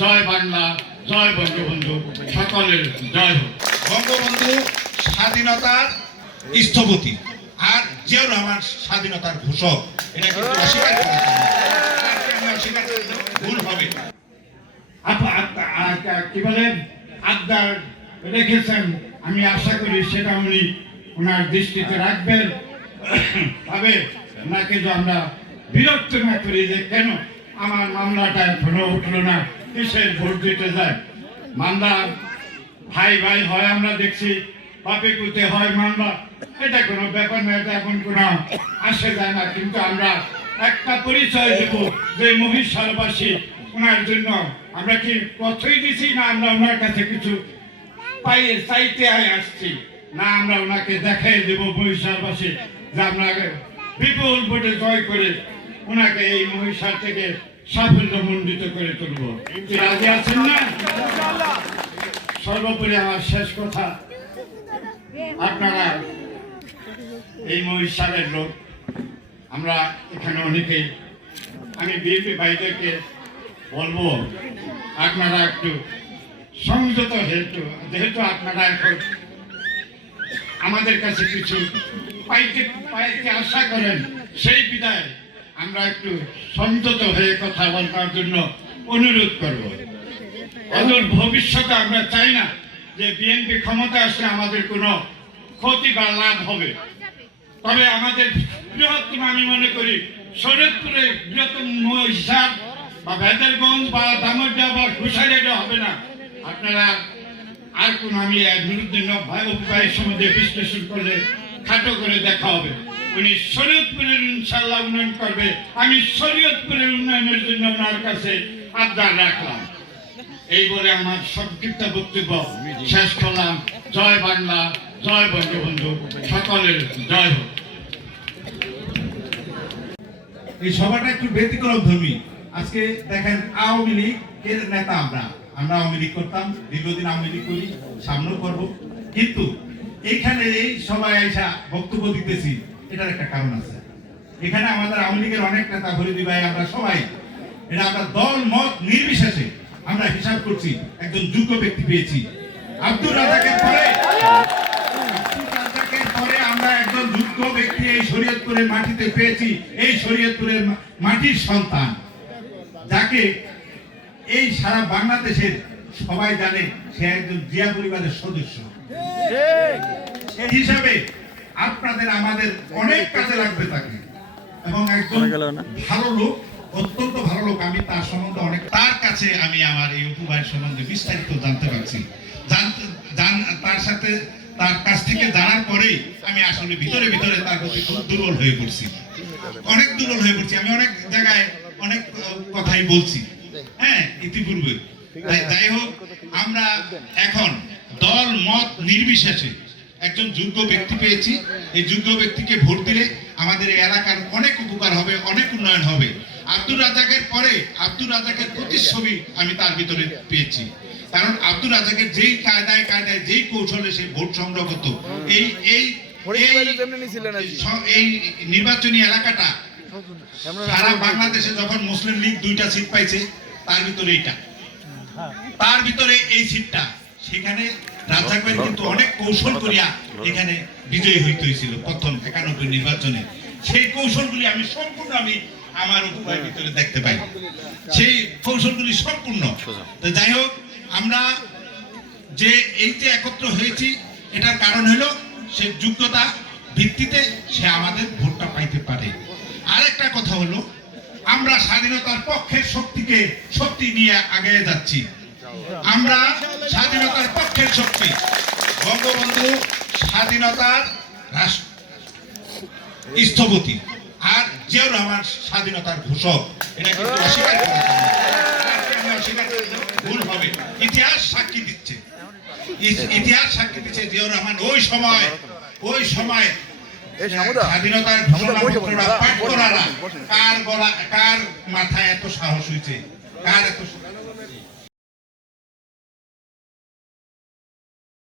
জয় বাংলা, জয় বঙ্গবন্ধু, সকলের জয় হোক। বঙ্গবন্ধু স্বাধীনতার স্থপতি আর জিয়াউর রহমান স্বাধীনতার ঘোষক, এটা কিন্তু অস্বীকার করা ভুল হবে। কি বলেন, আবদার রেখেছেন, আমি আশা করি সেটা উনি ওনার দৃষ্টিতে রাখবেন। তবে ওনাকে যে আমরা বিরক্ত না করি যে কেন আমার মামলাটা এখনো উঠলো না, কিসের ভোট দিতে যায়। মামলা ভাই ভাই হয়, আমরা দেখছি বাপে পুতে হয় মামলা, এটা কোনো ব্যাপার না, এটা এখন কোনো আসে যায় না। কিন্তু আমরা একটা পরিচয় দেব যে মহিষালবাসী, ওনার জন্য আমরা কি পথই দিছি না আমরা ওনার কাছে কিছু পাইয়ে চাইতে আসছি না, আমরা ওনাকে দেখাই দেব মহিষালবাসী যে আমরা বিপুল ভোটে জয় করে ওনাকে এই মহিষাল থেকে সাফল্য মণ্ডিত করে তুলব। রাজি আছেন না? সর্বোপরি আমার শেষ কথা, আপনারা এই মহিষালের লোক, আমরা এখানে অনেকেই, আমি বিএনপি ভাইদেরকে বলবো আপনারা একটু সংযত, যেহেতু আপনারা এখন আমাদের কাছে কিছু পাইতে আশা করেন, সেই বিদায় আমরা একটু সংযত হয়ে কথা বলার জন্য অনুরোধ করব। অদূর ভবিষ্যতে আমরা চাই না যে বিএনপি ক্ষমতা আসলে আমাদের কোনো ক্ষতি বা লাভ হবে। তবে আমাদের বৃহত্তম, আমি মনে করি শরীয়তপুরে বৃহত্তম মহিষাল বা ভেদেরগঞ্জ বা দামোদা বা ঘুষারিয়া হবে না। আপনারা আর কোন, আমি নুরুদ্দিন ভাইয়ের সম্বন্ধে বিশ্লেষণ করলে খাটো করে দেখা হবে। উনি শরীয়তপুরের ইনশাআল্লাহ উন্নয়ন করবে, আমি শরীয়তপুরের উন্নয়নের জন্য ওনার কাছে আবদার রাখলাম। এই বলে আমার সংক্ষিপ্ত বক্তব্য শেষ করলাম। জয় বাংলা, জয় বঙ্গবন্ধু, সকলের জয় হোক। এই সভাটা একটু ব্যতিক্রম ধর্মী। আজকে দেখেন আওয়ামী লীগের নেতা আমরা আওয়ামী লীগ করতাম, দীর্ঘদিন আওয়ামী লীগ করি, সামনেও করবো, কিন্তু এইখানে এই সবাই আইসা বক্তব্য দিতেছি, এটার একটা কারণ আছে। এখানে আমাদের আওয়ামী লীগের অনেক নেতা, হরিদি ভাই, আমরা সবাই, এটা আমরা দল মত নির্বিশেষে আমরা হিসাব করছি, একজন যোগ্য ব্যক্তি পেয়েছি। আব্দুর রাজ্জাকের পরে আমরা একজন যোগ্য ব্যক্তি এই শরীয়তপুরের মাটিতে পেয়েছি, এই শরীয়তপুরের মাটির সন্তান, যাকে এই সারা বাংলাদেশের সবাই জানে সে একজন জিয়া পরিবারের সদস্য। সেই হিসাবে আপনাদের আমাদের অনেক কাজে লাগবে তাকে, এবং একজন ভালো লোক, অত্যন্ত ভালো লোক। আমি তার সম্বন্ধে অনেক, তার কাছে আমি আমার এই অপু ভাইয়ের সম্বন্ধে বিস্তারিত জানতে পারছি। তার কাছ থেকে জানার পরেই আমি আসলে ভিতরে ভিতরে তার প্রতি খুব দুর্বল হয়ে পড়ছি, অনেক দুর্বল হয়ে পড়ছি। আমি অনেক জায়গায় অনেক কথাই বলছি, হ্যাঁ, ইতিপূর্বে। যাই হোক, আমরা এখন দল মত নির্বিশেষে একজন যোগ্য ব্যক্তি পেয়েছি। এই যোগ্য ব্যক্তিকে ভোট দিলে আমাদের এই এলাকার অনেক উপকার হবে, অনেক উন্নয়ন হবে। আব্দুর রাজ্জাকের পরে আব্দুর রাজ্জাকের প্রতিচ্ছবি আমি তার ভিতরে পেয়েছি, কারণ আব্দুর রাজ্জাকের যেই কায়দায় যেই কৌশলে সে ভোট সংগ্রহ করত, এই নির্বাচনী এলাকাটা সারা বাংলাদেশে যখন মুসলিম লীগ 2টা সিট পাইছে, তার ভিতরে এই সিটটা, সেখানে রাজ্জাক ভাই কিন্তু অনেক কৌশল করিয়া এখানে বিজয়ী হইতে হয়েছিল প্রথম 91 নির্বাচনে। সেই কৌশলগুলি আমি সম্পূর্ণ আমার উপায়ের ভিতরে দেখতে পাই, সেই কৌশলগুলি সম্পূর্ণ। যাই হোক, আমরা যে এই যে একত্র হয়েছি, এটার কারণ হলো সে যোগ্যতা ভিত্তিতে সে আমাদের ভোটটা পাইতে পারে। আরেকটা কথা হলো, আমরা স্বাধীনতার পক্ষের শক্তি নিয়ে আগে যাচ্ছি। আমরা স্বাধীনতার পক্ষের শক্তি, বঙ্গবন্ধু স্বাধীনতার স্থপতি আর জিয়াউর রহমান স্বাধীনতার ঘোষক, এটা কিন্তু অস্বীকার করা ভুল হবে। ইতিহাস সাক্ষী দিচ্ছে জিয়াউর রহমান ওই সময় স্বাধীনতার ঘোষণা পাঠ করারা কার মাথায় এত সাহস হয়েছে, কার এত